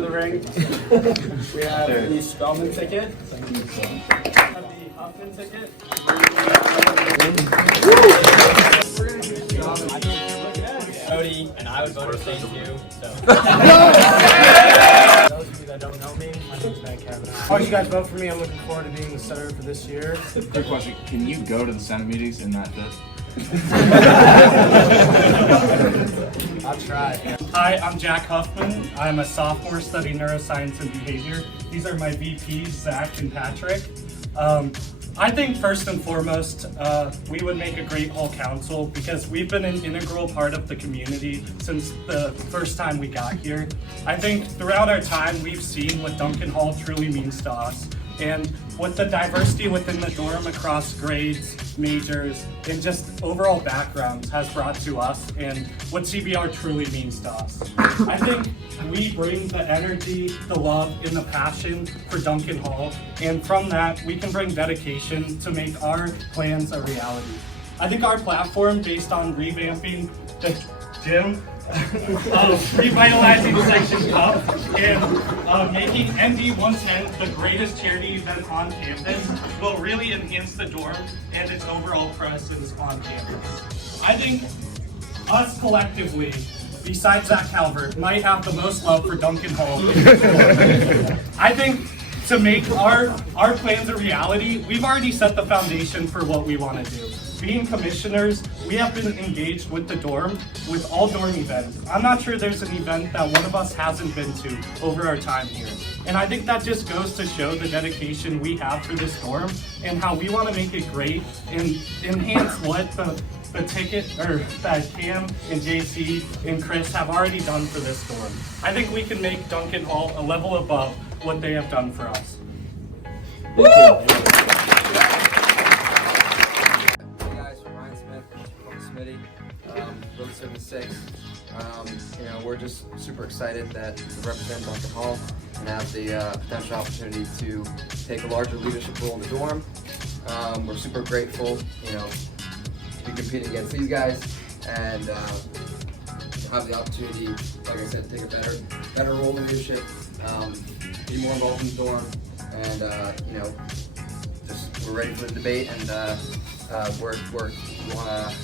the ring. We have the Spellman ticket. We have the Huffman ticket. We're going to do the Cody, and I would vote for thank you. So. Those of you that don't know me, my name's Ben Kevin. Why don't you guys vote for me? I'm looking forward to being the senator for this year. Quick question, can you go to the Senate meetings and not fit? I'll try. Hi, I'm Jack Huffman. I'm a sophomore studying neuroscience and behavior. These are my VPs, Zach and Patrick. I think first and foremost, we would make a great hall council because we've been an integral part of the community since the first time we got here. I think throughout our time, we've seen what Duncan Hall truly means to us and what the diversity within the dorm across grades, majors, and just overall backgrounds has brought to us and what CBR truly means to us. I think we bring the energy, the love, and the passion for Duncan Hall, and from that, we can bring dedication to make our plans a reality. I think our platform, based on revamping the gym, revitalizing Section Cup, and making ND 110 the greatest charity event on campus will really enhance the dorm and its overall presence on campus. I think us collectively, besides Zach Calvert, might have the most love for Duncan Hall. I think to make our plans a reality, we've already set the foundation for what we want to do. Being commissioners, we have been engaged with the dorm, with all dorm events. I'm not sure there's an event that one of us hasn't been to over our time here. And I think that just goes to show the dedication we have for this dorm and how we want to make it great and enhance what the ticket, or that Cam and JC and Chris have already done for this dorm. I think we can make Duncan Hall a level above what they have done for us. Woo! Road 76. We're just super excited to represent Duncan Hall and have the potential opportunity to take a larger leadership role in the dorm. We're super grateful, to be competing against these guys and have the opportunity, like I said, to take a better role in leadership, be more involved in the dorm, and we're ready for the debate and we want to,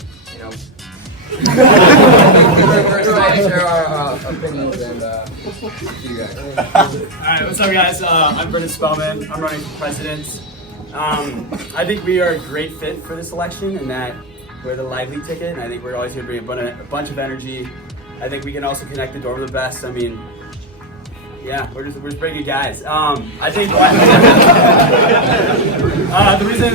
we're excited to share our opinions and see you guys. Alright, what's up guys? I'm Brendan Spellman. I'm running for president. I think we are a great fit for this election in that we're the lively ticket, and I think we're always going to bring a bunch of energy. I think we can also connect the dorm the best. I mean, yeah, we're just pretty good guys. I think the reason,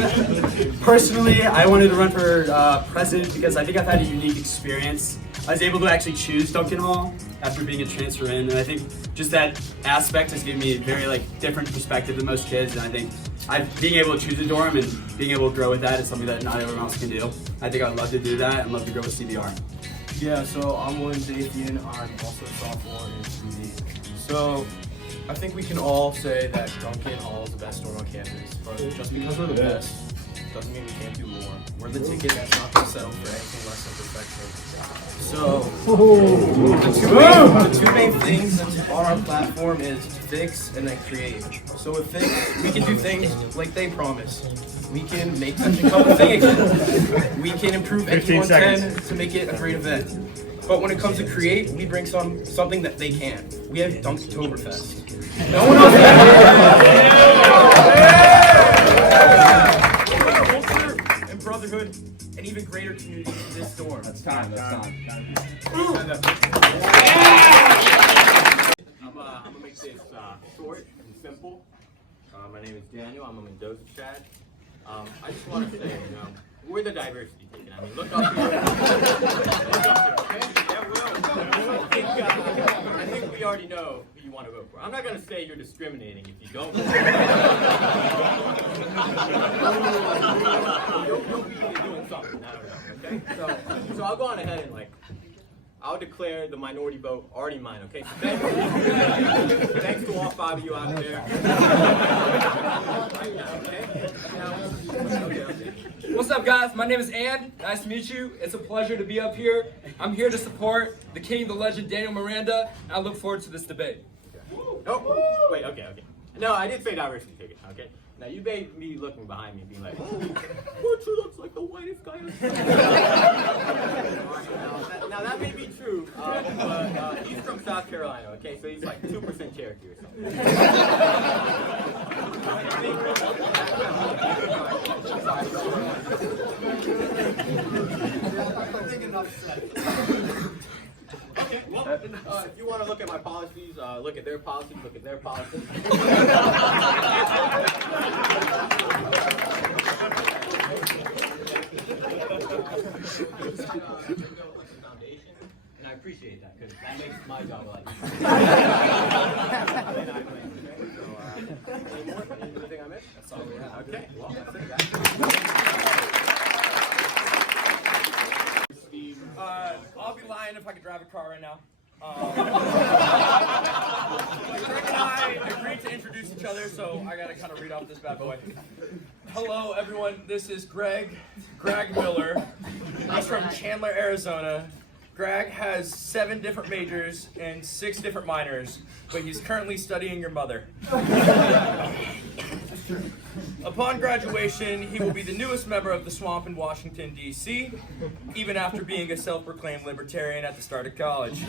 personally, I wanted to run for president because I think I've had a unique experience. I was able to actually choose Duncan Hall after being a transfer in, and I think just that aspect has given me a very different perspective than most kids. And I think being able to choose a dorm and being able to grow with that is something that not everyone else can do. I think I'd love to do that and love to grow with CBR. Yeah, so I'm William Dathian. I'm also a sophomore in TV. So I think we can all say that Duncan Hall is the best dorm on campus, but just because we're the best doesn't mean we can't do more. We're the ticket that's not going to settle for anything less than perfection. So the two main things that's on our platform is fix and then create. So with fix, we can do things like they promise. We can make Section Cup a thing again. We can improve ND 110 to make it a great event. But when it comes to create, we bring something that they can. We have Dunktoberfest. No one else culture and brotherhood and even greater community in this dorm. That's time. I'm gonna make this short and simple. My name is Daniel. I'm a Mendoza Chad. I just want to say, we're the diversity ticket. I mean, look up here. Look up here, okay? Yeah, I think we already know who you want to vote for. I'm not going to say you're discriminating if you don't vote for You'll be doing something. I don't know, okay? So I'll go on ahead and I'll declare the minority vote already mine, okay? So thanks to all 5 of you out there. What's up, guys? My name is Ann. Nice to meet you. It's a pleasure to be up here. I'm here to support the king, the legend, Daniel Miranda, and I look forward to this debate. Oh, wait, okay. No, I did say diversity ticket, okay? Now you may be looking behind me being like, Coach looks like the whitest guy on the Now that may be true, but he's from South Carolina, okay? So he's like 2% Cherokee or something. Okay, well, if you want to look at my policies, look at their policies, look at their policies. And I appreciate that because that makes my job a lot easier. Anything I missed? That's all we have. Okay, well, that's it, guys. I'll be lying if I could drive a car right now. Greg and I agreed to introduce each other, so I gotta kind of read off this bad boy. Hello, everyone. This is Greg Miller. He's from Chandler, Arizona. Greg has 7 different majors and 6 different minors, but he's currently studying your mother. Upon graduation, he will be the newest member of the Swamp in Washington, D.C., even after being a self-proclaimed libertarian at the start of college.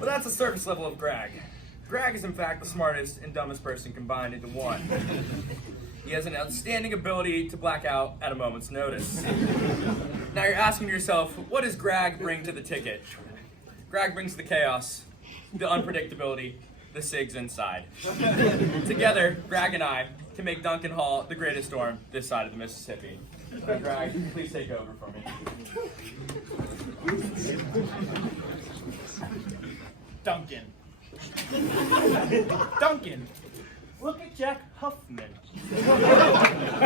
But that's the surface level of Greg. Greg is in fact the smartest and dumbest person combined into one. He has an outstanding ability to black out at a moment's notice. Now you're asking yourself, what does Greg bring to the ticket? Greg brings the chaos, the unpredictability, the SIGs inside. Together, Greg and I can make Duncan Hall the greatest storm this side of the Mississippi. Greg, please take over for me. Duncan. Duncan, look at Jack Huffman.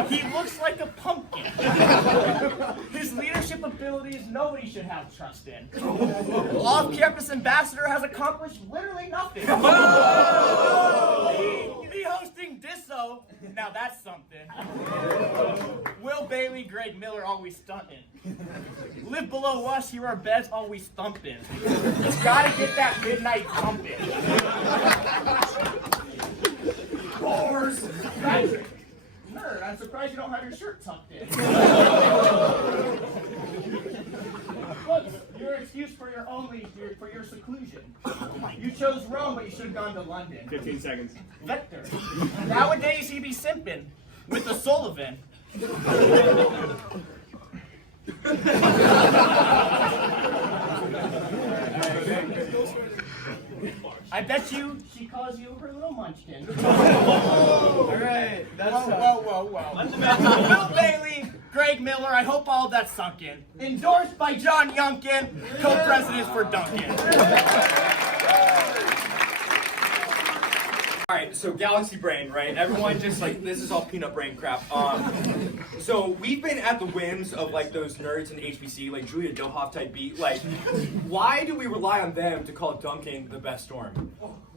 He looks like a pumpkin. His leadership abilities nobody should have trust in. Off-campus ambassador has accomplished literally nothing. Me hosting Disso, now that's something. Will Bailey, Greg Miller, always stunting. Live below us, here are beds always thumping. Gotta get that midnight pumping. Bars! Patrick, nerd, I'm surprised you don't have your shirt tucked in. Look, your excuse for your seclusion. You chose Rome, but you should have gone to London. 15 seconds. Vector. Nowadays he be simping with the Sullivan. I bet you she calls you her little munchkin. Alright, that's Will Bailey, Greg Miller, I hope all of that's sunk in. Endorsed by John Youngkin, co-president for Duncan. Alright, so Galaxy Brain, right? Everyone just like, this is all peanut brain crap. So we've been at the whims of like those nerds in HBC, like Julia Dohoff type beat. Like, why do we rely on them to call Duncan the best storm?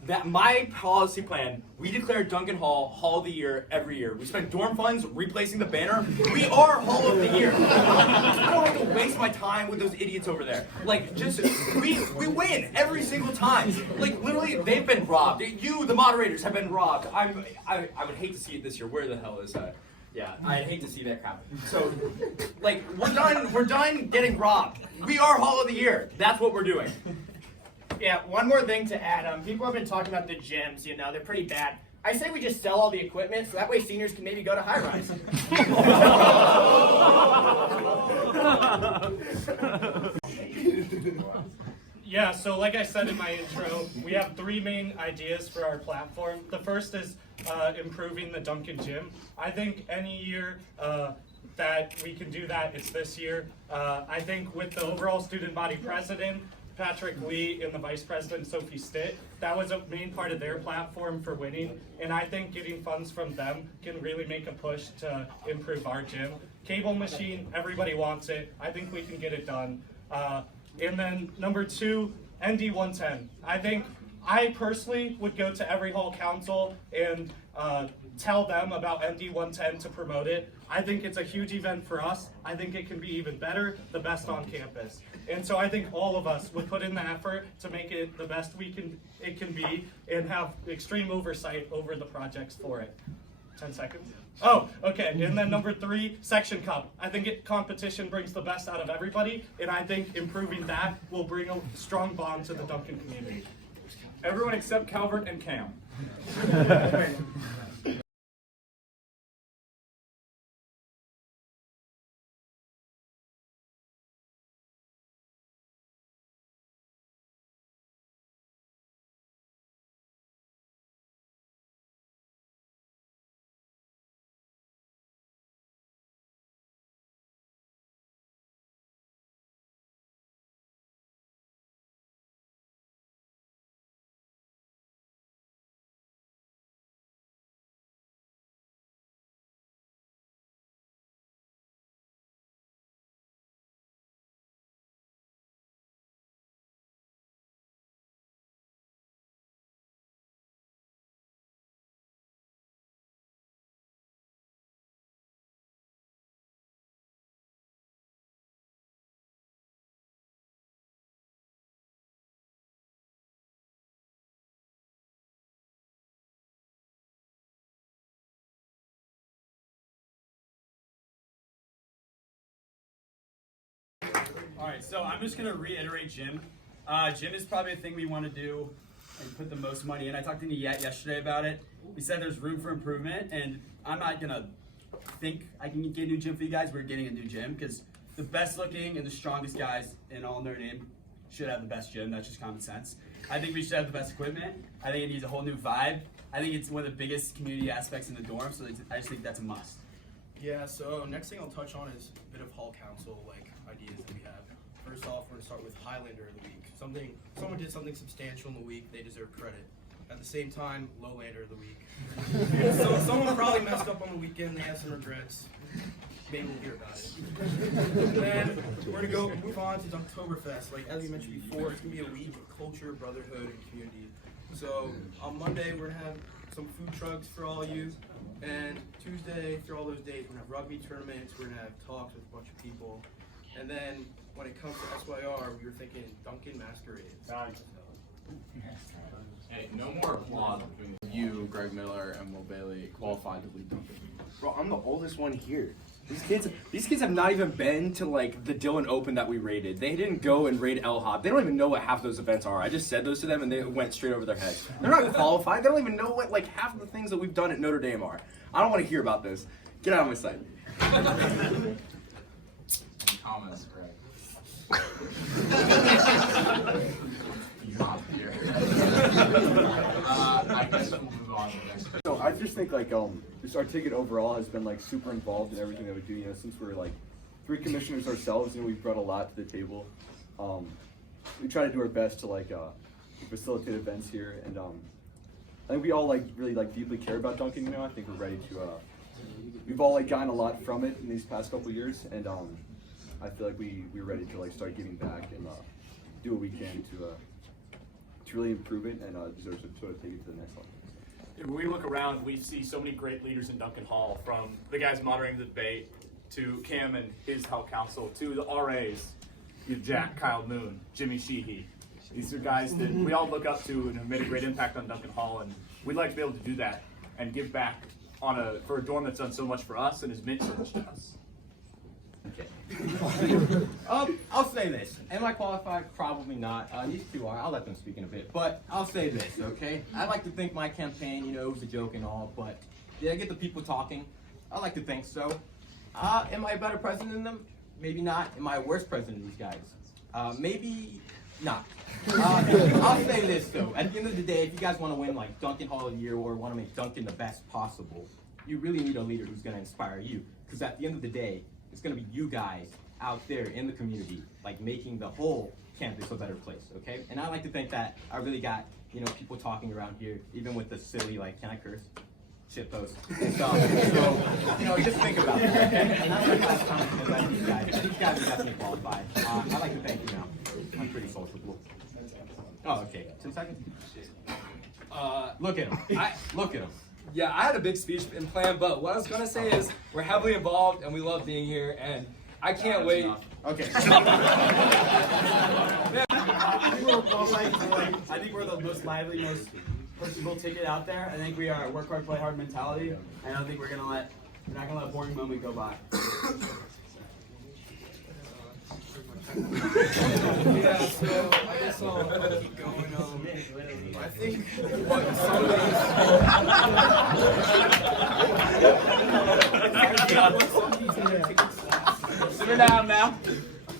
That my policy plan, we declare Duncan Hall of the Year every year. We spend dorm funds replacing the banner. We are Hall of the Year. I don't have to waste my time with those idiots over there. Like, just we win every single time. Like, literally, they've been robbed. You, the moderators, have been robbed. I would hate to see it this year. Where the hell is that? Yeah, I'd hate to see that crap. So, like, we're done getting robbed. We are Hall of the Year. That's what we're doing. Yeah, one more thing to add. People have been talking about the gyms, you know, they're pretty bad. I say we just sell all the equipment so that way seniors can maybe go to high rise. Yeah, so like I said in my intro, we have 3 main ideas for our platform. The first is improving the Duncan Gym. I think any year that we can do that, it's this year. I think with the overall student body president, Patrick Lee, and the vice president, Sophie Stitt, that was a main part of their platform for winning. And I think getting funds from them can really make a push to improve our gym. Cable machine, everybody wants it. I think we can get it done. And then number 2, ND 110. I personally would go to every hall council and tell them about MD 110 to promote it. I think it's a huge event for us. I think it can be even better, the best on campus. And so I think all of us would put in the effort to make it the best it can be and have extreme oversight over the projects for it. 10 seconds. Oh, okay. And then number 3, Section Cup. I think competition brings the best out of everybody, and I think improving that will bring a strong bond to the Duncan community. Everyone except Calvert and Cam. All right, so I'm just gonna reiterate Jim. Jim is probably the thing we want to do and put the most money in. I talked to Niet yesterday about it. He said there's room for improvement, and I'm not gonna think I can get a new gym for you guys. We're getting a new gym because the best looking and the strongest guys in all Notre Dame should have the best gym. That's just common sense. I think we should have the best equipment. I think it needs a whole new vibe. I think it's one of the biggest community aspects in the dorm, so I just think that's a must. Yeah, so next thing I'll touch on is a bit of hall council ideas that we have. First off, we're gonna start with Highlander of the week. Someone did something substantial in the week, they deserve credit. At the same time, Lowlander of the week. So someone probably messed up on the weekend, they have some regrets. Maybe we'll hear about it. Then we're gonna move on to Dunktoberfest. Like as we mentioned before, it's gonna be a week of culture, brotherhood, and community. So on Monday we're gonna have some food trucks for all you, and Tuesday through all those days we're gonna have rugby tournaments, we're gonna have talks with a bunch of people, and then when it comes to SYR, we were thinking Duncan Masquerade. Hey, no more applause between you, Greg Miller, and Will Bailey qualified to lead Duncan. Bro, I'm the oldest one here. These kids have not even been to like the Dillon Open that we raided. They didn't go and raid L Hop. They don't even know what half those events are. I just said those to them and they went straight over their heads. They're not qualified. They don't even know what like half of the things that we've done at Notre Dame are. I don't want to hear about this. Get out of my sight. Comments, Greg. Not here. I guess we'll move on to the next. So I just think like just our ticket overall has been like super involved in everything that we do. You know, since we're like 3 commissioners ourselves, you know, we've brought a lot to the table. We try to do our best to like facilitate events here, and I think we all like really like deeply care about Duncan. You know, I think we're ready to. We've all like gotten a lot from it in these past couple of years, and I feel like we're ready to like start giving back and do what we can to really improve it and deserve to sort of take it to the next level. When we look around, we see so many great leaders in Duncan Hall, from the guys moderating the debate, to Cam and his Hall Council, to the RAs, Jack, Kyle Moon, Jimmy Sheehy. These are guys that we all look up to and have made a great impact on Duncan Hall, and we'd like to be able to do that and give back for a dorm that's done so much for us and has meant so much to us. I'll say this. Am I qualified? Probably not. These two are. I'll let them speak in a bit. But I'll say this, okay? I like to think my campaign, you know, it was a joke and all, but did I get the people talking? I like to think so. Am I a better president than them? Maybe not. Am I a worse president than these guys? Maybe not. I'll say this, though. At the end of the day, if you guys want to win, like, Duncan Hall of the Year or want to make Duncan the best possible, you really need a leader who's going to inspire you. Because at the end of the day, it's going to be you guys out there in the community, like making the whole campus a better place, okay? And I like to think that I really got, you know, people talking around here, even with the silly, like, can I curse? Shit post and stuff. So, you know, just think about it, okay? And that's my last comment to let these guys. These guys are definitely qualified. I like to thank you now. I'm pretty sociable. Oh, okay. 10 seconds. Look at him. Look at him. Yeah, I had a big speech planned, but what I was gonna say is we're heavily involved and we love being here, and I can't wait. Okay. I think we're the most lively, most personable ticket out there. I think we are a work hard, play hard mentality, and I don't think we're not gonna let a boring moment go by. Yeah, so I guess I'll keep going. I think what some of these Sit her down now.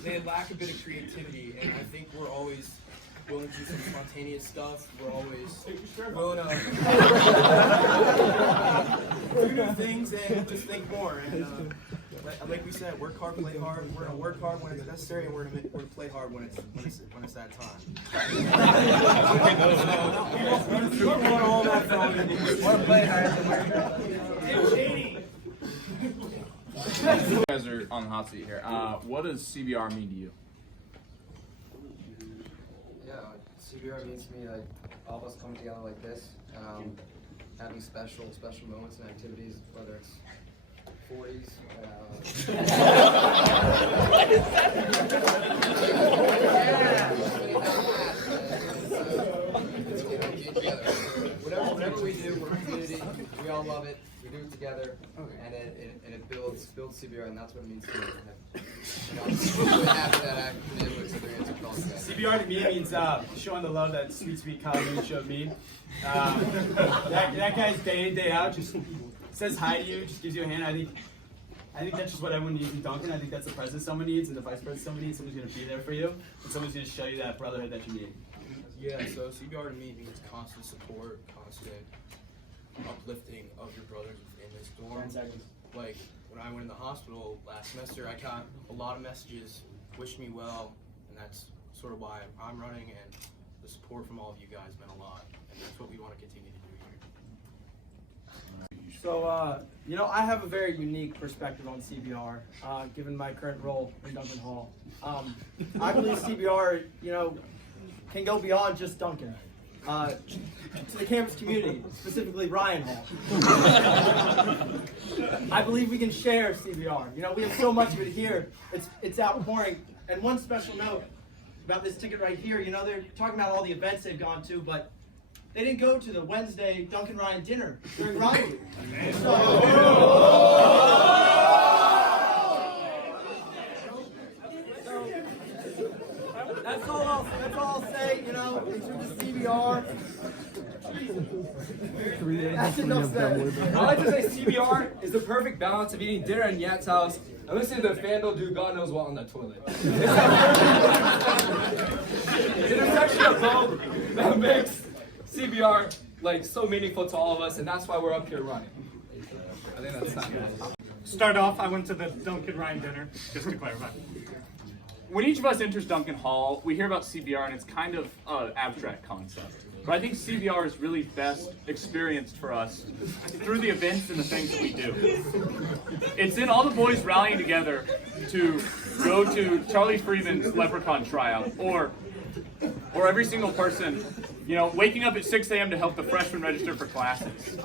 they lack a bit of creativity, and I think we're always willing to do some spontaneous stuff. We're always willing to do things and just think more. And like we said, work hard, play hard. We're gonna work hard when it's necessary, and we're gonna play hard when it's that time. We want all that from you. Want to play hard. You guys are on the hot seat here. What does CBR mean to you? Yeah, CBR means to me like all of us coming together like this, having special moments and activities, whether it's 40s. Whatever we do, we're a community. We all love it. We do it together, and it builds CBR, and that's what it means to me. I'm really happy that I have been able to experience it all together. CBR to me means showing the love that sweet Colin showed me. That guy's day in, day out just says hi to you, just gives you a hand. I think that's just what everyone needs in Duncan. I think that's the president someone needs, and the vice president someone needs. Someone's going to be there for you, and someone's going to show you that brotherhood that you need. Yeah, so CBR to me means constant support, constant uplifting of your brothers in this dorm. 10 seconds. Like, when I went in the hospital last semester, I got a lot of messages wishing me well, and that's sort of why I'm running, and the support from all of you guys meant a lot, and that's what we want to continue to do here. So, I have a very unique perspective on CBR, given my current role in Duncan Hall. I believe CBR, can go beyond just Duncan, to the campus community, specifically Ryan Hall. I believe we can share CBR. We have so much of it here. It's outpouring. And one special note about this ticket right here, they're talking about all the events they've gone to, but they didn't go to the Wednesday Duncan Ryan dinner during Ryan Week. That's all I'll say, in terms of CBR. That's enough said. I like to say CBR is the perfect balance of eating dinner in Yat's house and listening to the Fandle do God knows what on the toilet. It's an intersection of both that makes CBR so meaningful to all of us, and that's why we're up here running. I think that's time. Start off, I went to the Duncan Ryan dinner, just to clarify. When each of us enters Duncan Hall, we hear about CBR, and it's kind of an abstract concept. But I think CBR is really best experienced for us through the events and the things that we do. It's in all the boys rallying together to go to Charlie Freeman's Leprechaun tryout, or every single person, waking up at 6 a.m. to help the freshmen register for classes.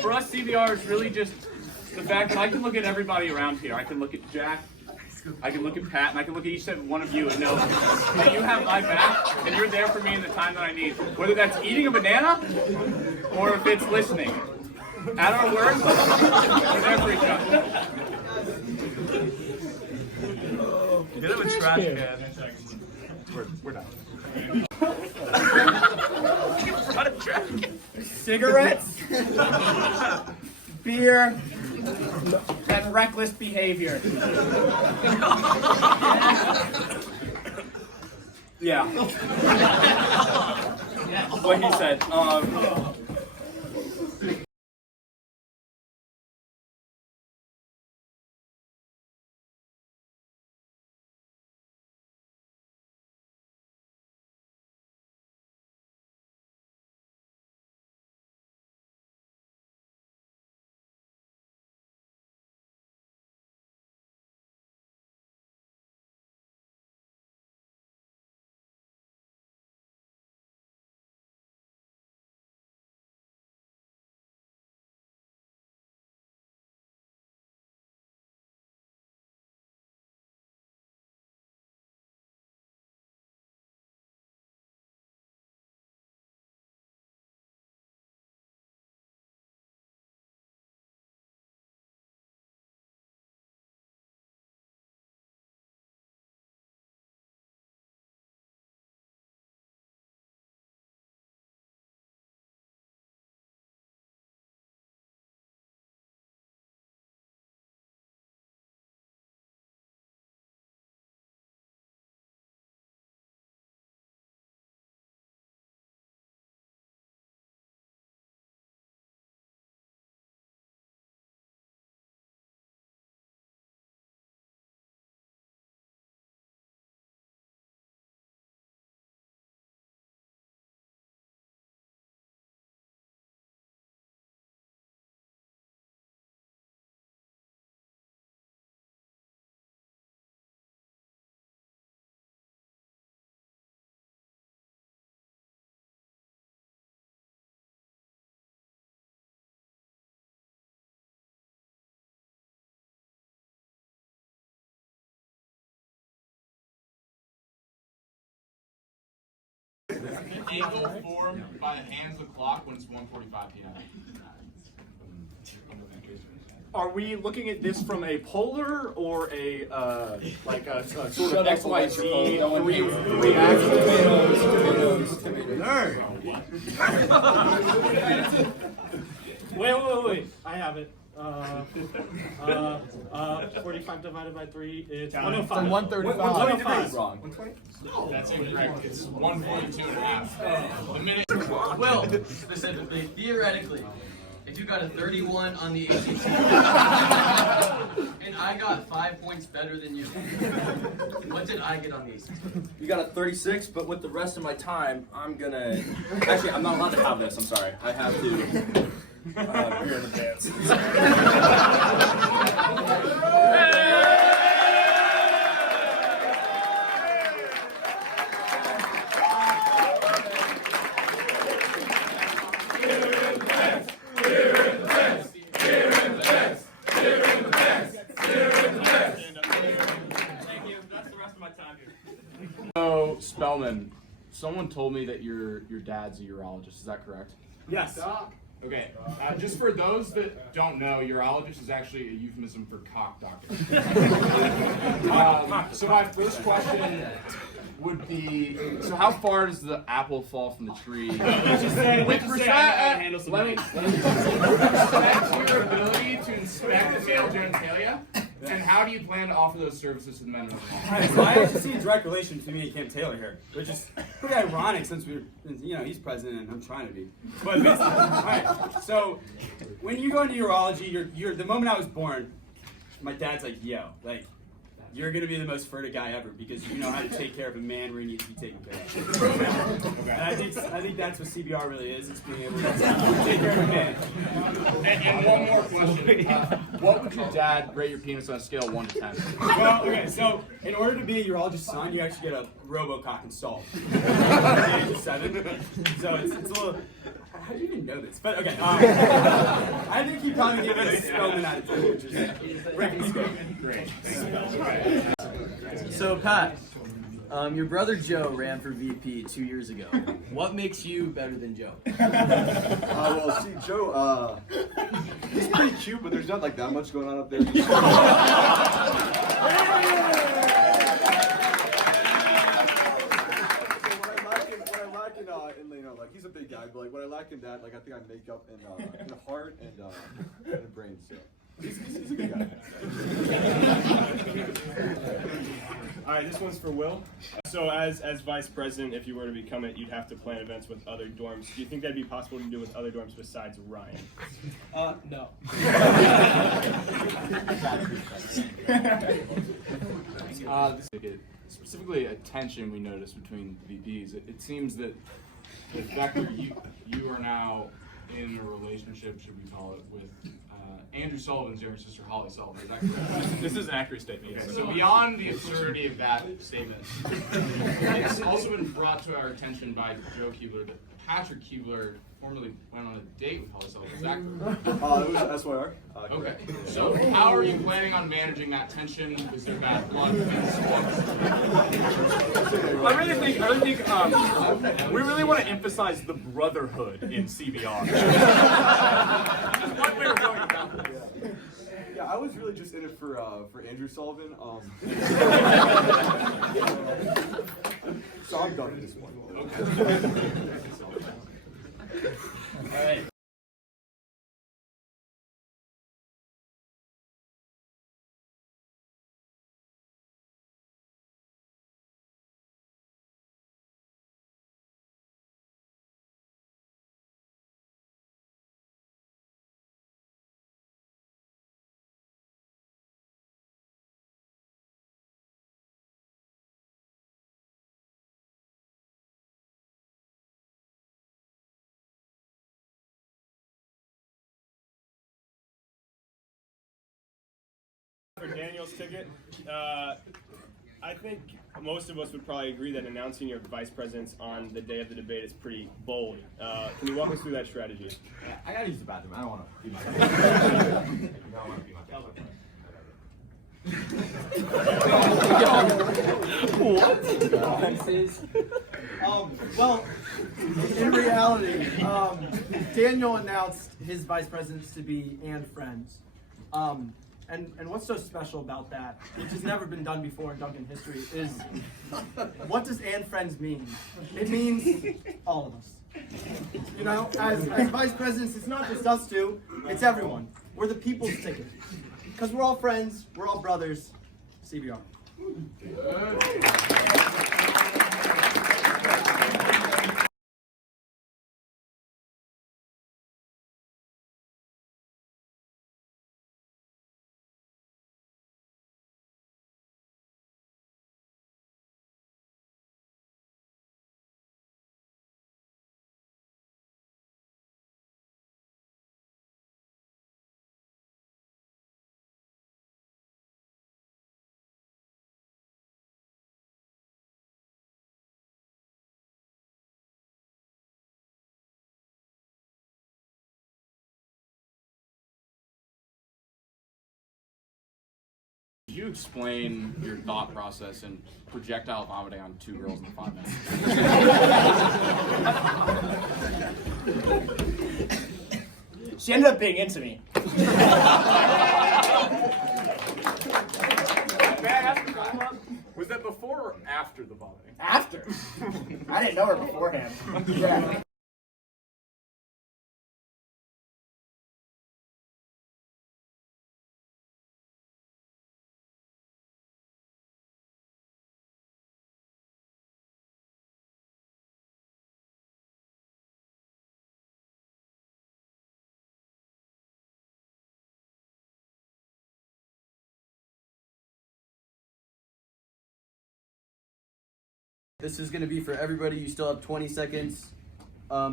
For us, CBR is really just the fact that I can look at everybody around here. I can look at Jack, I can look at Pat, and I can look at each one of you and know that you have my back and you're there for me in the time that I need. Whether that's eating a banana or if it's listening. At our worst, we're there for each other. Get him a trash can. We're done. Cigarettes, beer, and reckless behavior. Yeah. What he said. Angle formed by the hands of the clock when it's 1:45 p.m. Are we looking at this from a polar or a like a sort of XYZ three Wait. I have it. 45 divided by 3, it's 105. 135. Wrong. That's incorrect. It's 142 and a half. The minute. Well, specifically, theoretically, if you got a 31 on the ACT and I got 5 points better than you, what did I get on the ACT? You got a 36, but with the rest of my time, I'm gonna. Actually, I'm not allowed to have this. I'm sorry. I have to. Here in advance. So, Spellman, someone told me that your dad's a urologist. Is that correct? Yes. Okay. Just for those that don't know, urologist is actually a euphemism for cock doctor. So my first question would be: so how far does the apple fall from the tree? Let's just say I know how to handle some things. With respect to your ability to inspect the male genitalia, and how do you plan to offer those services to the men of the Alright, so I actually see a direct relation between me and Cam Taylor here, which is pretty ironic since he's president and I'm trying to be. But alright, so when you go into urology, you're the moment I was born, my dad's like, yo, like, you're gonna be the most fertile guy ever because you know how to take care of a man where he needs to be taken care of. And I think that's what CBR really is. It's being able to take care of a man. And one more question: what would your dad rate your penis on a scale of 1 to 10? Well, okay, so in order to be a urologist's son, you actually get a RoboCock installed. At the age of 7. So it's a little. How do you even know this? But okay, I think he probably gave us a Spellman out of 10, which is breaking the scope. Great. So, Pat, your brother Joe ran for VP 2 years ago. What makes you better than Joe? Well, see, Joe, he's pretty cute, but there's not like that much going on up there. Like he's a big guy, but like what I lack in that, like I think I make up in a heart and a brain. So he's a good guy. All right, this one's for Will. So as vice president, if you were to become it, you'd have to plan events with other dorms. Do you think that'd be possible to do with other dorms besides Ryan? No. Specifically, a tension we noticed between the VPs. It seems that Becker, you are now in a relationship, should we call it, with Andrew Sullivan's younger sister, Holly Sullivan. Is that correct? This is an accurate statement. Okay, so beyond the absurdity of that statement, it's also been brought to our attention by Joe Keebler that Patrick Keebler formerly went on a date with Holly Sullivan. Is that correct? It was SYR. Okay. So how are you planning on managing that tension? Is there bad blood? I really think we really want to emphasize the brotherhood in CBR. That's one way we're going about this. Yeah, I was really just in it for Andrew Sullivan. So I'm done with this one. All right. For Daniel's ticket, I think most of us would probably agree that announcing your vice presidents on the day of the debate is pretty bold. Can you walk us through that strategy? I gotta use the bathroom. I don't want to be myself. Well, in reality, Daniel announced his vice presidents to be and friends. And what's so special about that, which has never been done before in Duncan history, is what does and friends mean? It means all of us. You know, as vice presidents, it's not just us two, it's everyone. We're the people's ticket. Because we're all friends, we're all brothers. CBR. Could you explain your thought process in projectile vomiting on 2 girls in 5 minutes? She ended up being into me. Was that before or after the vomiting? After. I didn't know her beforehand. Yeah. This is going to be for everybody. You still have 20 seconds.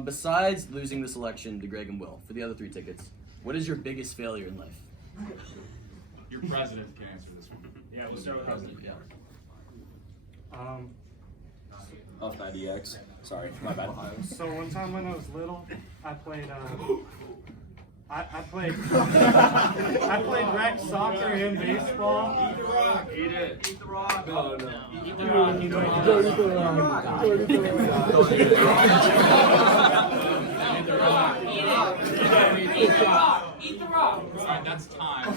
Besides losing this election to Greg and Will for the other 3 tickets, what is your biggest failure in life? Your president can answer this one. Yeah, we'll start with President. Yeah. Off.ex. Sorry, my bad. So one time when I was little, I played I played rec soccer and baseball. Eat the rock. Eat it. Eat the rock. No, no. Eat the rock. Eat the rock. Don't eat the rock. Don't eat the rock. Don't eat the rock. Eat the rock. Eat the rock. Alright, that's time.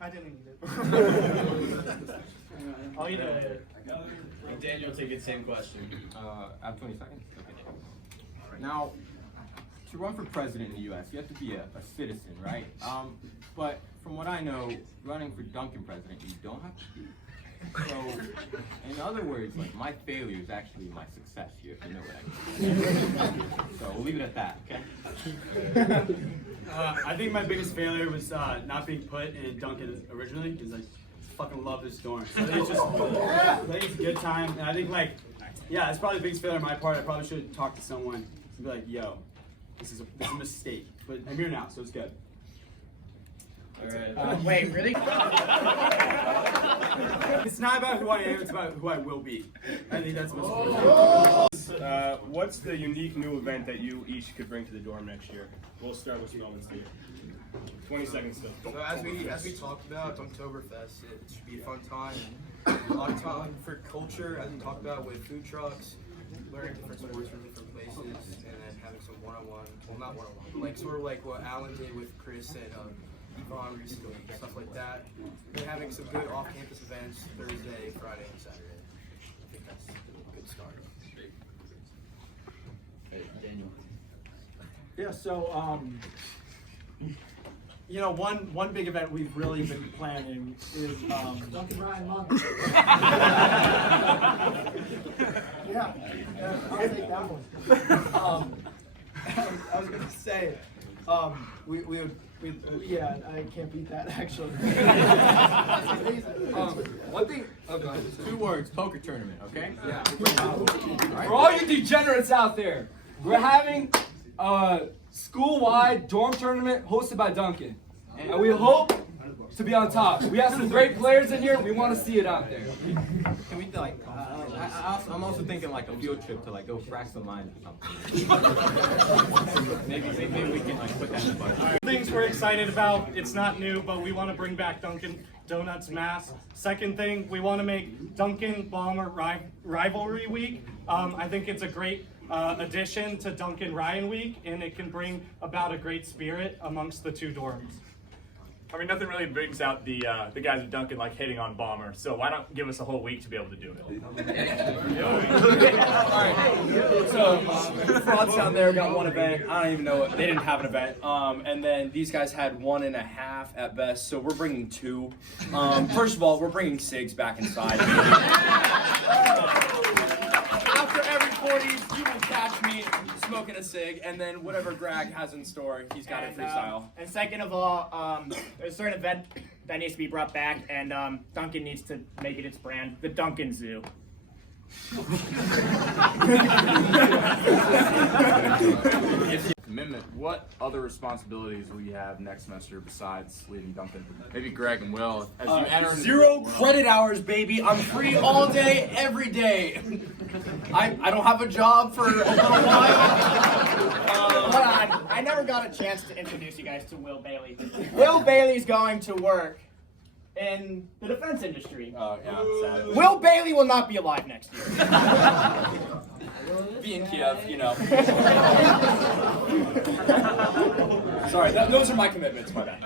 I didn't eat it. I'll eat it. Daniel, take it. Same question. I have 20 seconds. Okay. Now, to run for president in the U.S., you have to be a citizen, right? But from what I know, running for Duncan president, you don't have to be. So, in other words, like my failure is actually my success here, if you know what I mean. So we'll leave it at that, okay? I think my biggest failure was not being put in Duncan originally, because I fucking love this dorm. So I think it's a good time, and I think yeah, it's probably the biggest failure on my part. I probably should talk to someone and be like, yo, this is a mistake. But I'm here now, so it's good. Alright. Wait, really? It's not about who I am, it's about who I will be. I think that's what's important. What's the unique new event that you each could bring to the dorm next year? We'll start with Spelman's here. 20 seconds still. So as we talked about Dunktoberfest, it should be a fun time. A lot of time for culture, as we talked about, with food trucks, learning different sports from different places, and then having some one-on-one, well not one-on-one, but like sort of like what Alan did with Chris and Yvonne recently, stuff like that. And having some good off-campus events Thursday, Friday, and Saturday. I think that's a good start. Hey, Daniel. Yeah, so you know, one big event we've really been planning is Duncan Ryan Monk. yeah, I'll take that one. I was gonna say, yeah, I can't beat that actually. One thing, oh god, 2 words, poker tournament, okay? Yeah. For all you degenerates out there, we're having a school-wide dorm tournament hosted by Duncan. And we hope to be on top. We have some great players in here. We want to see it out there. Can we like? I'm also thinking like a field trip to like go crack some mines or something. maybe we can like put that in the budget. Things we're excited about. It's not new, but we want to bring back Dunkin' Donuts Mass. Second thing, we want to make Dunkin' Bomber Rivalry Week. I think it's a great addition to Dunkin' Ryan Week, and it can bring about a great spirit amongst the two dorms. I mean, nothing really brings out the guys at Duncan like hitting on Bomber. So why not give us a whole week to be able to do it? So Frauds down there got one event. I don't even know what they didn't have an event. And then these guys had 1.5 at best. So we're bringing 2. First of all, we're bringing SIGs back inside. After every 40s, you will catch me smoking a cig, and then whatever Greg has in store, he's got it freestyle. And second of all, there's a certain event that needs to be brought back, and Dunkin' needs to make it its brand, the Dunkin' Zoo. Commitment. What other responsibilities will you have next semester besides leading Duncan? Maybe Greg and Will. As you enter into 0 credit hours, baby. I'm free all day, every day. I don't have a job for a little while. Hold on, I never got a chance to introduce you guys to Will Bailey. Will Bailey's going to work in the defense industry. Oh, yeah, sad. Will Bailey will not be alive next year. Be in Kiev, you know. Sorry, those are my commitments, my bad.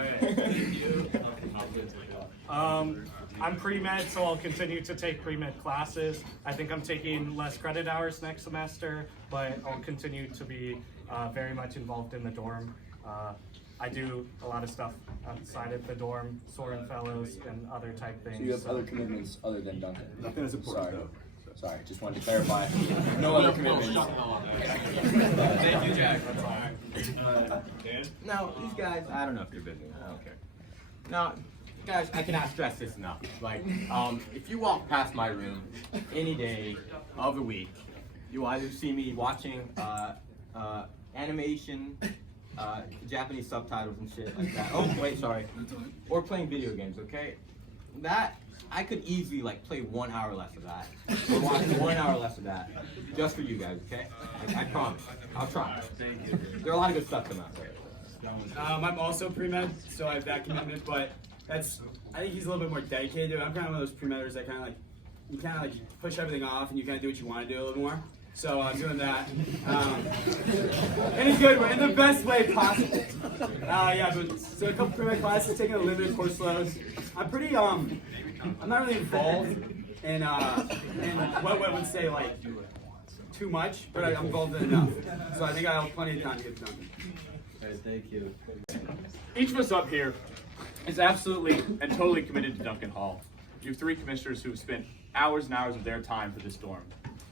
I'm pre-med, so I'll continue to take pre-med classes. I think I'm taking less credit hours next semester, but I'll continue to be very much involved in the dorm. I do a lot of stuff outside of the dorm, Soren Fellows and other type things. So you have other commitments other than Duncan? Nothing is important though. Sorry, just wanted to clarify. No other commitments. Thank you, Jack. No, these guys, I don't know if they're busy. I don't care. No, guys, I cannot stress this enough. Like, if you walk past my room any day of the week, you either see me watching animation, Japanese subtitles and shit like that. Oh, wait, sorry. Or playing video games, okay? That, I could easily, like, play 1 hour less of that. Or watch 1 hour less of that. Just for you guys, okay? Like, I promise. I'll try. There are a lot of good stuff coming out there. I'm also pre-med, so I have that commitment, but I think he's a little bit more dedicated. I'm kind of one of those pre-medders that you kind of push everything off and you kind of do what you want to do a little more. So I'm doing that in a good way, in the best way possible. So a couple pre-med classes, taking a limited course loads. I'm pretty, I'm not really involved in what I would say like too much, but I'm involved in enough. So I think I have plenty of time to get done. Thank you. Each of us up here is absolutely and totally committed to Duncan Hall. You have 3 commissioners who have spent hours and hours of their time for this dorm.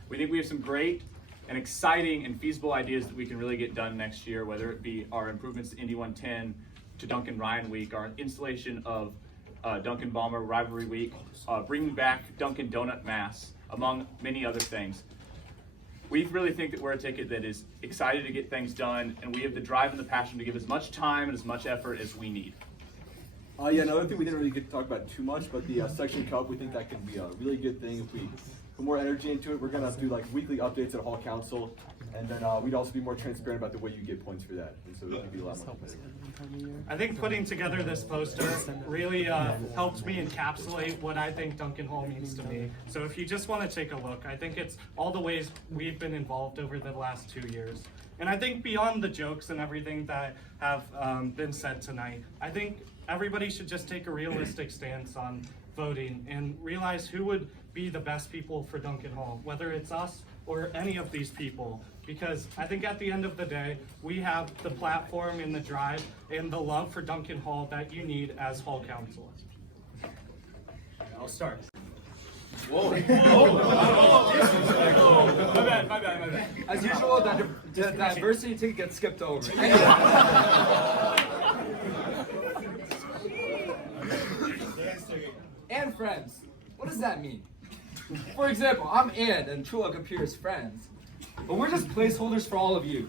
We think we have some great and exciting and feasible ideas that we can really get done next year, whether it be our improvements to Indy 110, to Duncan Ryan Week, our installation of Duncan Bomber Rivalry Week, bringing back Dunkin' Donut Mass, among many other things. We really think that we're a ticket that is excited to get things done, and we have the drive and the passion to give as much time and as much effort as we need. Yeah, another thing we didn't really get to talk about too much, but the section cup, we think that could be a really good thing if we put more energy into it. We're gonna do like weekly updates at Hall Council, and then we'd also be more transparent about the way you get points for that, and so it could be a lot more. I think putting together this poster really helped me encapsulate what I think Duncan Hall means to me. So if you just want to take a look, I think it's all the ways we've been involved over the last 2 years. And I think beyond the jokes and everything that have been said tonight, I think everybody should just take a realistic stance on voting and realize who would be the best people for Duncan Hall, whether it's us or any of these people. Because I think at the end of the day, we have the platform and the drive and the love for Duncan Hall that you need as Hall Council. I'll start. Whoa. My bad. As usual, the diversity ticket gets skipped over. And friends. What does that mean? For example, I'm and Trulok appear as friends. But we're just placeholders for all of you.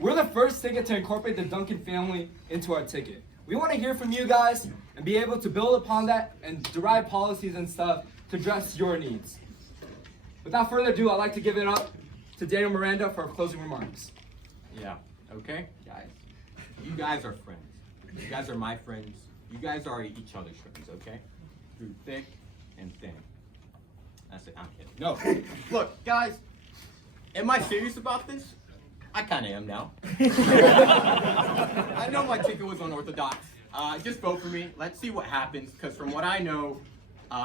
We're the first ticket to incorporate the Duncan family into our ticket. We want to hear from you guys and be able to build upon that and derive policies and stuff to address your needs. Without further ado, I'd like to give it up to Daniel Miranda for closing remarks. Yeah, okay, guys. You guys are friends. You guys are my friends. You guys are each other's friends, okay? Through thick and thin. That's it, I'm kidding. No, look, guys, am I serious about this? I kind of am now. I know my ticket was unorthodox. Just vote for me. Let's see what happens, because from what I know,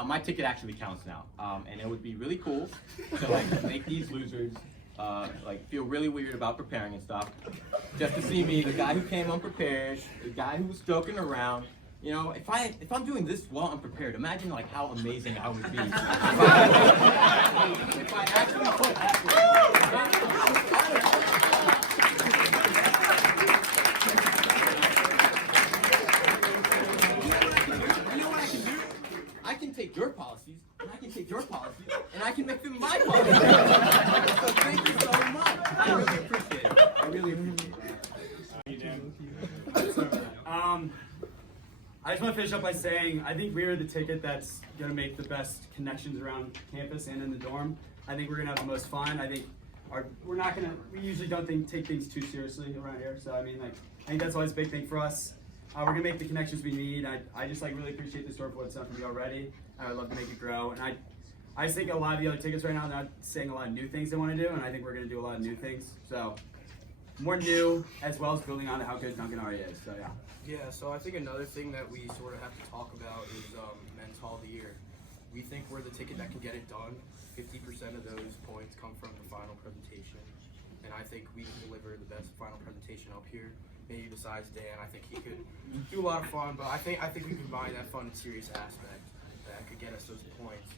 my ticket actually counts now. And it would be really cool to like make these losers like feel really weird about preparing and stuff. Just to see me, the guy who came unprepared, the guy who was joking around. You know, if I'm doing this well unprepared, imagine like how amazing I would be if I actually put effort. You know what I can do? I can take your policies, and I can take your policies, and I can make them my policies. So thank you so much. I really appreciate it. I really appreciate it. I just want to finish up by saying I think we're the ticket that's going to make the best connections around campus and in the dorm. I think we're going to have the most fun. I think we usually don't take things too seriously around here. So I mean, like, I think that's always a big thing for us. We're going to make the connections we need. I just like really appreciate the store for what it's done for me already. I'd love to make it grow. And I just think a lot of the other tickets right now, they're not saying a lot of new things they want to do. And I think we're going to do a lot of new things. So more new, as well as building on to how good Duncan already is. So yeah. Yeah, so I think another thing that we sort of have to talk about is Men's Hall of the Year. We think we're the ticket that can get it done. 50% of those points come from the final presentation. And I think we can deliver the best final presentation up here. Maybe besides Dan, I think he could do a lot of fun, but I think we combine that fun and serious aspect that could get us those points.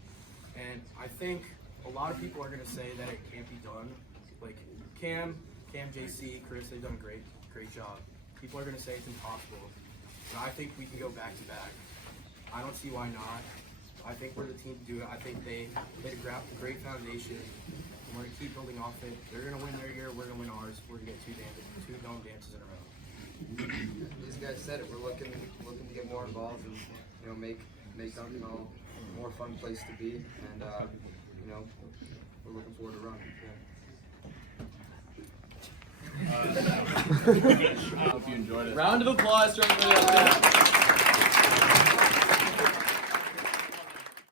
And I think a lot of people are going to say that it can't be done. Like Cam, JC, Chris, they've done a great job. People are going to say it's impossible, but I think we can go back to back. I don't see why not. I think we're the team to do it. I think they laid a great foundation, and we're going to keep building off it. They're going to win their year, we're going to win ours. We're going to get two dome dances in a row. These guys said it. We're looking to get more involved and make Duncan Hall a more fun place to be, and we're looking forward to running. Yeah. I hope you enjoyed it. Round of applause for everybody out there.